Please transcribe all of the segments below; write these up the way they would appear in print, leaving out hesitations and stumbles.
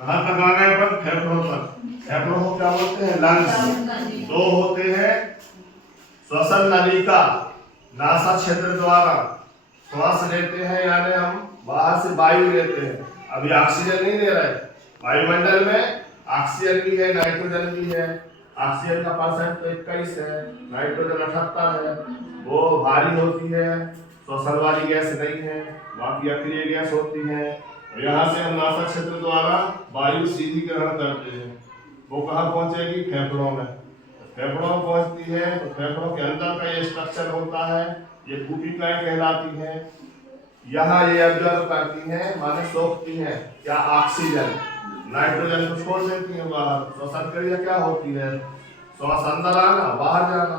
कहाँ तक आ गए अपन? फेफड़ों तक। फेफड़ों को क्या बोलते हैं? लंग्स। दो होते हैं श्वसन नलिका, नासा क्षेत्र द्वारा श्वास लेते हैं, यानी हम बाहर से वायु लेते हैं। अभी ऑक्सीजन नहीं ले रहे। वायुमंडल में ऑक्सीजन भी है, नाइट्रोजन भी है। ऑक्सीजन का परसेंट तो 21 है, नाइट्रोजन 78 है। वो भारी होती है, श्वसन वाली गैस नहीं है, बाकी अक्रिय गैस होती है। यहाँ से हम नासा क्षेत्र द्वारा वायु सीधी ग्रहण करते हैं। वो कहाँ पहुंचेगी? फेफड़ों में। फेफड़ों में पहुंचती है तो फेफड़ों के अंदर का ये स्ट्रक्चर होता है, ये कूपिकाएं कहलाती हैं। यहाँ ये ऑब्जर्व करती हैं, माने सोखती हैं क्या? ऑक्सीजन। नाइट्रोजन को छोड़ देती है बाहर। श्वसन क्रिया क्या होती है? श्वास अंदर आना, बाहर जाना।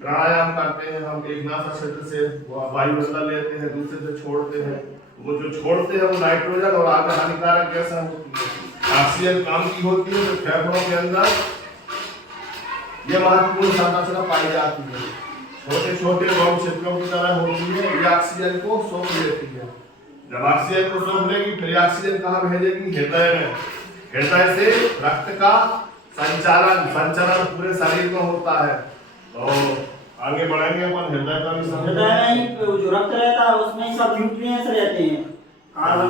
प्राणायाम करते हैं हम, एक नासा क्षेत्र से वायु अंदर लेते हैं, दूसरे से छोड़ते हैं। वो जो छोड़ते हैं वो नाइट्रोजन और आगे हानिकारक गैसें होती है। ऑक्सीजन काम की होती है तो फेफड़ों के अंदर ये महत्वपूर्ण संरचना पाई जाती है। छोटे छोटे बम छिद्रों की तरह होती है, ये ऑक्सीजन को सोख लेती है। जब ऑक्सीजन को सोख लेगी फिर ऑक्सीजन कहाँ भेजेगी? हृदय में। हृदय से रक्त का संचरण पूरे शरीर में होता है। तो आगे बढ़ेंगे अपन, हृदय का भी हृदय में जो रक्त रहता है उसमें सब न्यूट्रिएंट्स रहते हैं, कार्बन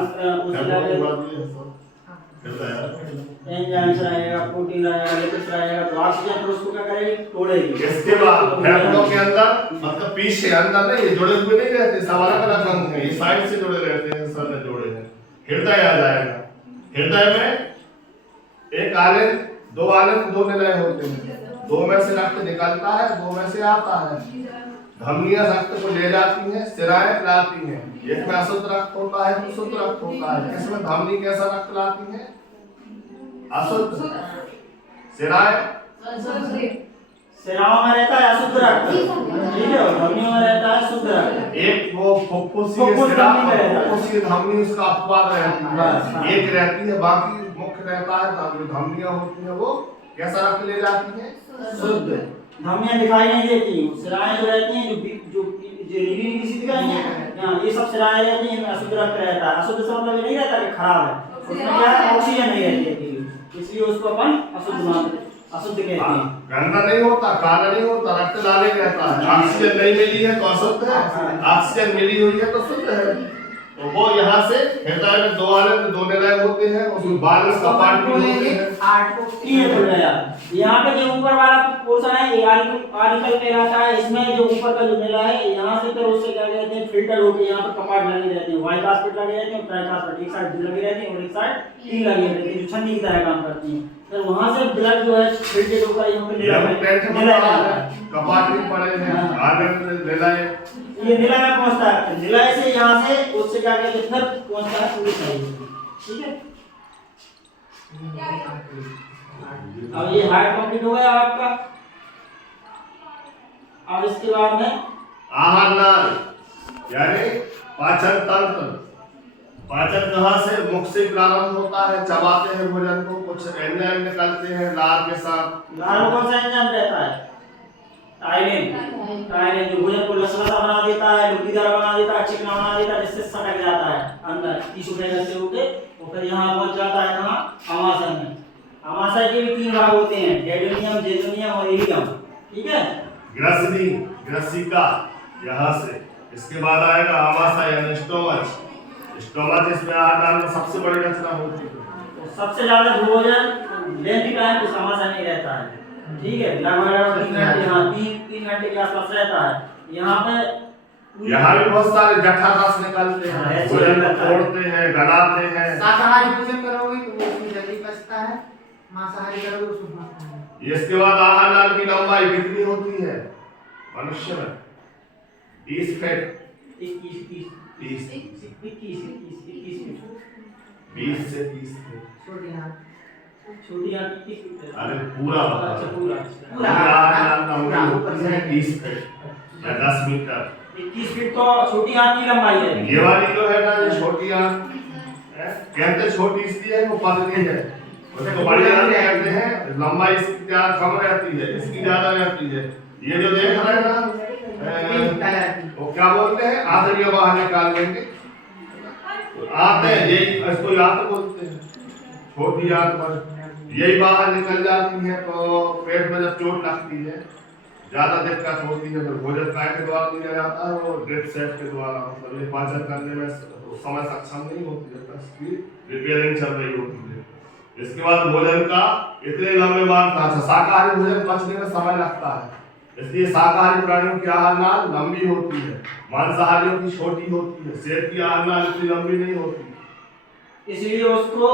एंजाइम्स रहेगा, प्रोटीन रहेगा, लिपिड्स रहेगा, तो ऑक्सीजन तो उसको क्या करेगी? तोड़ेगी। इसके बाद फेफड़ों के अंदर, मतलब पीछे, अंदर नहीं, ये जुड़े हुए नहीं रहते, सब अलग अलग अंग हैं, ये साइड से जुड़े रहते हैं, सर में जोड़े हैं। हृदय आ जाएगा। हृदय में एक आलेख, दो आलेख, दो निलय होते हैं। दो में से रक्त निकलता है, दो में से आता है। धमनियां रक्त को ले जाती हैं, सिराएं लाती हैं। एक में अशुद्ध रक्त होता है, शुद्ध रक्त होता है। इसमें धमनी कैसा रक्त लाती है? अशुद्ध। सिराएं सिराओं में रहता है अशुद्ध रक्त, ठीक है, और धमनियों में रहता है शुद्ध रक्त। एक वो फुफ्फुसीय सिरा, फुफ्फुसीय धमनी, उसका अपवाद रहती है, एक रहती है, बाकी मुख्य रहता है। जो धमनियां होती है वो कैसा रक्त ले जाती है? शुद्ध। धमनियां दिखाई नहीं देती, सिराएं जो रहती हैं, जो नीली सी दिखाई हैं, ये सब सिराएं रहती हैं, अशुद्ध रक्त रहता है। अशुद्ध से मतलब नहीं रहता कि खराब है, उसमें क्या है? ऑक्सीजन नहीं रहती है, इसलिए उसको अपन अशुद्ध कहते हैं। गंदा नहीं होता, काला नहीं होता, रक्त लाल ही रहता है। ऑक्सीजन नहीं मिली है तो अशुद्ध है, ऑक्सीजन मिली हुई है तो शुद्ध है। तो वो यहाँ से हृदय में दो आलेख, दो निलय होते हैं, उसमें 12 कपाट भी होते हैं। 8 को ये बोल रहा है। यहाँ पे जो ऊपर वाला पोर्शन है ये आर्टिकल कहलाता है। इसमें जो ऊपर का जो निलय है, यहाँ से फिर उससे क्या कहते हैं? फिल्टर होके यहाँ पे कपाट लगे रहते हैं, वाई कास्पेट लगे रहते हैं, ट्राइकास्पेट, एक साइड लगी रहती है और एक साइड तीन लगी रहती है, जो छन्नी की तरह काम करती है। फिर वहां से ब्लड जो है फिल्टर होकर यहाँ पे निलय कपाट भी पड़े हैं, आगे निलय, ये निलय में पहुंचता है। निलय से यहाँ से उससे क्या कहते हैं? फिर पहुंचता है पूरी शरीर में, ठीक है। अब ये हार्ट कंप्लीट हो गया आपका। अब इसके बाद में आहार नाल, यानी पाचन तंत्र। पाचन कहाँ से? मुख से प्रारंभ होता है, चबाते हैं भोजन को, कुछ एंजाइम निकलते हैं लार के साथ। लार में कौन सा एंजाइम रहता है? टाइलिन, जो भोजन को लसलसा बना देता है, लुकीदार बना देता है, चिकना बना देता है, जिससे सटक जाता है अंदर टिश्यू पेपर से होके, और फिर यहाँ पहुंच जाता है कहाँ? आमाशय में। आमाशय के भी 3 भाग होते हैं, डेडोनियम, जेजोनियम और इलियम, ठीक है। ग्रसनी, ग्रसिका यहाँ से। इसके बाद आएगा आमाशय यानी स्टोमच। स्टोमच इसमें आहार नाल में सबसे बड़ी रचना होती है। तो सबसे ज्यादा भोजन लेंथी टाइम तो आमाशय नहीं रहता है, ठीक है, लगभग 3 घंटे, हाँ 3 घंटे के आसपास रहता है। यहाँ पे यहाँ भी बहुत सारे जठर रस निकलते हैं, भोजन को तोड़ते हैं, गलाते हैं। शाकाहारी भोजन करोगे तो वो उसमें जल्दी पचता है, मांसाहारी करोगे उसको पचता है। इसके बाद आहार नाल की लंबाई कितनी होती है मनुष्य में? 30 फीट, 21 20 से 30 फीट। छोटी आंत 21 फीट। अरे पूरा अच्छा पूरा आहार नाल लंबाई होती है 30 फीट या 10 मीटर। 21 फीट तो छोटी आंत की लंबाई है। ये वाली जो है ना, ये छोटी आंत कहते छोटी इसलिए है, वो पतली है। उसको बड़ी आंत कहते हैं, लंबाई इसकी कम रहती है, इसकी ज्यादा रहती है। ये जो देख रहे हैं ना, वो क्या बोलते हैं? आंतरिक बाहर निकाल लेंगे, आते हैं, यही इसको आंत बोलते हैं। छोटी आंत पर यही बाहर निकल जाती है तो पेट में जब चोट लगती है ज्यादा दिक्कत होती है, तो भोजन काय के द्वारा दिया जाता है और ड्रिप सेट के द्वारा, मतलब ये पाचन करने में उस समय सक्षम नहीं होती है, जब तक इसकी रिपेयरिंग चल रही होती है। इसके बाद भोजन का इतने लंबे बाद शाकाहारी भोजन पचने में समय लगता है, इसलिए शाकाहारी प्राणियों की आहार नाल लंबी होती है, मांसाहारियों की छोटी होती है, शेर की आहार नाल इतनी लंबी नहीं होती, इसलिए उसको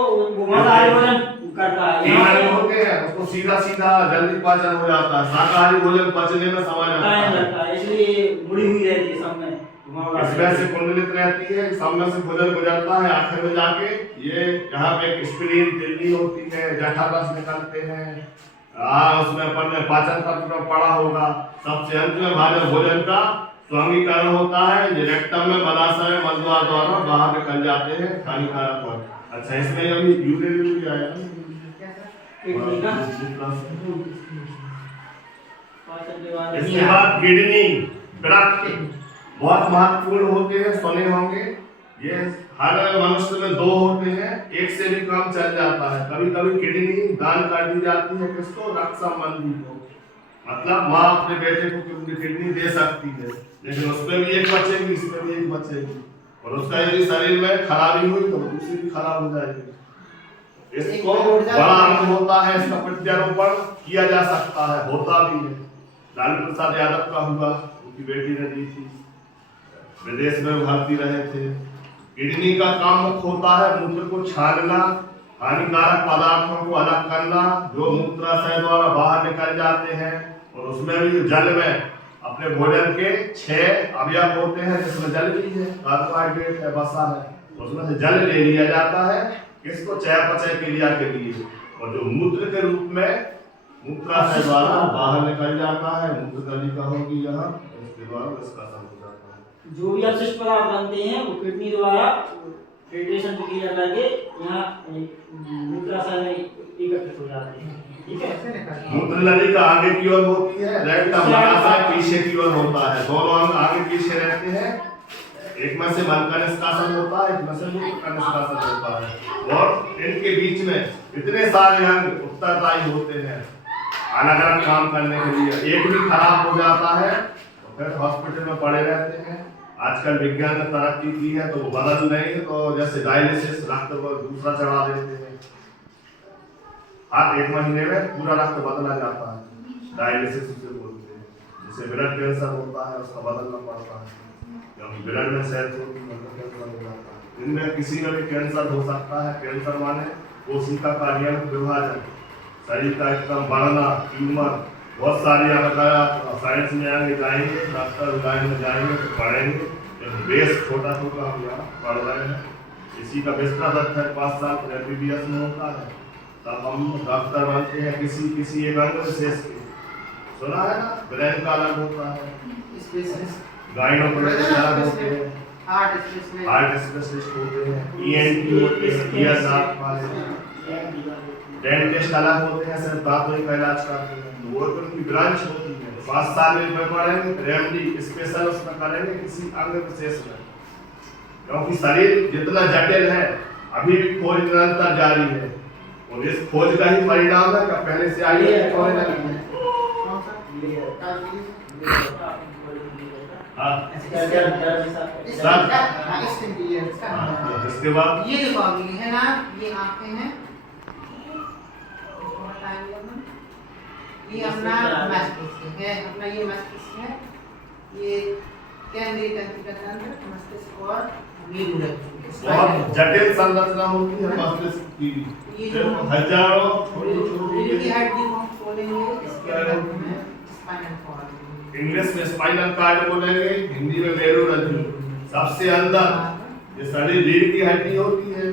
मांसाहारी भोजन करता है। तीन होते हैं, उसको सीधा सीधा जल्दी पाचन हो जाता है, शाकाहारी भोजन पचने में समय लगता है, इसलिए मुड़ी हुई रहती है सब में, इसमें से कुंडलित रहती है, सामने से भोजन गुजरता है, आखिर में जाके ये यहाँ पे एक स्प्लीन तिल्ली होती है, जठरारस निकलते हैं, उसमें अपन पाचन तंत्र में पड़ा होगा, सबसे अंत में भाजन भोजन का स्वांगीकरण होता है, जो रेक्टम में मलाशय मलद्वार द्वारा बाहर निकल जाते हैं हानिकारक और अच्छा। इसमें अभी यूरिन भी आया इसके बाद किडनी वृक्क बहुत महत्वपूर्ण होते हैं, सुने होंगे, ये हर मनुष्य में 2 होते हैं, एक से भी कम चल जाता है, कभी कभी किडनी दान कर दी जाती है, किसको, रक्त संबंधी को, मतलब माँ अपने बेटे को किडनी दे सकती है, लेकिन उसमें भी एक बचेगी, इसमें भी एक बचेगी, और उसका यदि शरीर में खराबी हुई तो दूसरी भी खराब हो जाएगी। इसको बड़ा अंग होता है, इसका प्रत्यारोपण किया जा सकता है, होता भी है, लालू प्रसाद यादव का हुआ, उनकी बेटी ने दी थी, विदेश में भर्ती रहे थे। किडनी का काम मुख्य होता है मूत्र को छानना, हानिकारक पदार्थों को अलग करना जो मूत्राशय द्वारा बाहर निकल जाते हैं, और उसमें भी जल में अपने भोजन के 6 अवयव होते हैं, जिसमें जल भी है, कार्बोहाइड्रेट है, वसा है, उसमें से जल ले लिया जाता है, किसको, चयापचय क्रिया के लिए, और जो मूत्र के रूप में मूत्राशय द्वारा बाहर निकल जाता है, मूत्र नलिका होगी यहाँ, इसके द्वारा इसका हो जाता है। जो भी अपशिष्ट पदार्थ बनते हैं वो किडनी द्वारा फिल्ट्रेशन प्रक्रिया करके यहाँ मूत्राशय में एकत्रित हो जाते हैं, ठीक है। मूत्र नलिका आगे की ओर होती है, रेक्टम मलाशय पीछे की ओर होता है, दोनों अंग आगे पीछे रहते हैं, एक में से मल का निष्कासन होता है, एक में से मूत्र का निष्कासन होता है, और इनके बीच में इतने सारे अंग उत्तरदायी होते हैं अलग अलग काम करने के लिए, एक भी खराब हो जाता है तो फिर हॉस्पिटल में पड़े रहते हैं। आजकल विज्ञान ने तरक्की की है तो वो बदल नहीं, तो जैसे डायलिसिस रक्त को दूसरा चढ़ा देते हैं, हर 1 महीने में पूरा रक्त बदला जाता है, डायलिसिस उसे बोलते हैं, जिसे ब्लड कैंसर होता है उसका बदलना पड़ता है, क्योंकि ब्लड में सेल्स होती है, कैंसर हो जाता है, इनमें किसी में भी कैंसर हो सकता है। कैंसर माने कोशिका का नियमित विभाजन, शरीर का एकदम बढ़ना, ट्यूमर, बहुत सारी आप साइंस में आगे जाएंगे, डॉक्टर लाइन में जाएंगे तो पढ़ेंगे, बेस छोटा छोटा हम यहाँ पढ़ रहे हैं, इसी का विस्तृत है 5 साल MBBS में होता है, तब हम डॉक्टर बनते हैं किसी एक अंग विशेष के, सुना है ना, ब्रेन का अलग होता है, गाइनोकोलॉजिस्ट अलग होते हैं, हार्ट स्पेशलिस्ट होते हैं, ENT होते हैं, ईयर दांत वाले, डेंटिस्ट अलग होते हैं, सिर्फ दांतों का इलाज करते हैं, वो तो उनकी ब्रांच होती है, 5 साल में पढ़ेंगे, MD स्पेशल उसमें करेंगे किसी अंग विशेष में, क्योंकि शरीर जितना जटिल है अभी भी खोज निरंतर जारी है, और इस खोज का ही परिणाम है कि पहले से आई है खोज नहीं है। इसके बाद ये देखो अगली है ना, ये आंखें हैं, ये अपना मस्तिष्क है, अपना ये मस्तिष्क है, ये केंद्रीय तंत्रिका तंत्र, मस्तिष्क और मेरुदंड, बहुत जटिल संरचना होती है मस्तिष्क की, ये जो हजारों छोटी हड्डी को खोलेंगे, इसके अंदर में स्पाइनल कॉर्ड, इंग्लिश में स्पाइनल कॉर्ड बोलेंगे, हिंदी में मेरुदंड, सबसे अंदर ये शरीर रीढ़ की हड्डी होती है,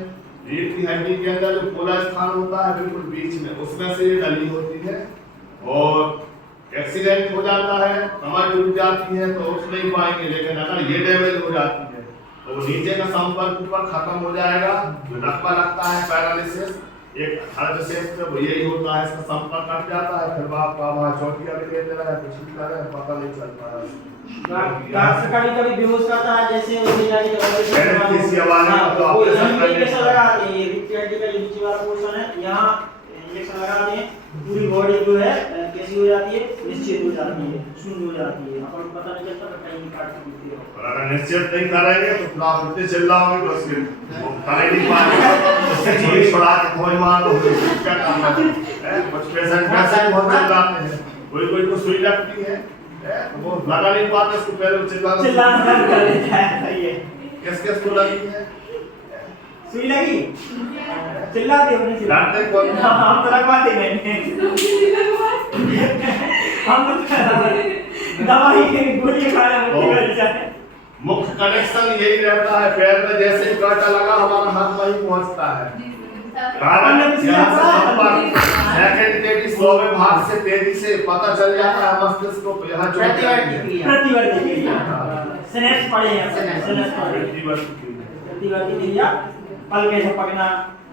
रीढ़ की हड्डी के अंदर जो पोला स्थान होता है बिल्कुल बीच में, उसमें से ये डली होती है, और एक्सीडेंट हो जाता है, कमर टूट जाती है तो उठ नहीं पाएंगे, लेकिन अगर ये डैमेज हो जाती है तो वो नीचे का संपर्क ऊपर खत्म हो जाएगा, जो धक्का लगता है पैरालिसिस, एक हर्ज से यही होता है, इसका संपर्क कट जाता है, फिर बाप का वहाँ चोटियाँ भी लेते रहे, कुछ भी करे, पता नहीं चलता है। डॉक्टर कभी बेहोश करता है, जैसे उसे जाके एनेस्थीसिया वाले का तो वो ऑपरेशन यहाँ करने इंजेक्शन का लगाते हैं, ये रिक्ति हड्डी का जो नीचे वाला पोर्शन है, यहाँ इंजेक्शन लगाते हैं, पूरी बॉडी जो है कैसी हो जाती है, निश्चित हो जाती है, शून्य हो जाती है, अपन को पता नहीं चलता कहीं भी काट के गिरती है। और अगर निश्चित नहीं करेंगे तो फिर आप इतने चिल्लाओगे तो उसके वो करे नहीं पाएंगे, उससे छुरी छुड़ा के खोज मार दो, क्या करना है। कुछ पेशेंट वैसे ही बहुत चिल्लाते हैं, कोई को सुई लगती है, तो वो लगा नहीं पाते, उसको पहले चिल्लाना बंद कर देता है, सही है। किस को लगी है, सुई लगी, चिल्लाते हो नहीं डरते कौन है? हम तो लगवाते नहीं, हम तो दवाई गोली खा रहे हैं। मुख्य कनेक्शन यही रहता है, पैर में जैसे ही कांटा लगा हमारा हाथ वहीं पहुंचता है। कारण यहाँ से संपर्क सेकेंड 100वें भाग से तेजी से पता चल जाता है मस्तिष्क को, यहाँ प्रतिवर्ती क्रिया, सिनेप्स पढ़े हैं, सिनेप्स पढ़े, प्रतिवर्ती क्रिया, पल में झपकना,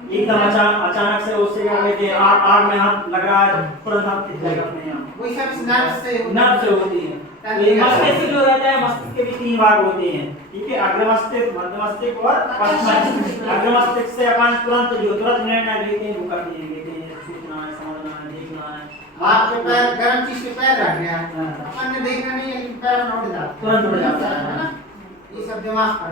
एकदम अचानक से उससे क्या कहते हैं, आग में हाथ लग रहा है तो तुरंत हाथ खींच जाएगा अपने यहाँ, वही सब नर्व से होती है। तो ये मस्तिष्क जो रहता है, मस्तिष्क के भी 3 भाग होते हैं, ठीक है, अग्र मस्तिष्क, मध्य मस्तिष्क और पश्च मस्तिष्क। अग्र मस्तिष्क से अपन तुरंत निर्णय लेते हैं, वो करते हैं, सोचना है, समझना है, देखना है। आपके पैर गर्म चीज के पैर रख गया, अपन ने देखना नहीं है कि पैर में उड़ जाता, तुरंत उड़ जाता है ना, ये सब दिमाग पर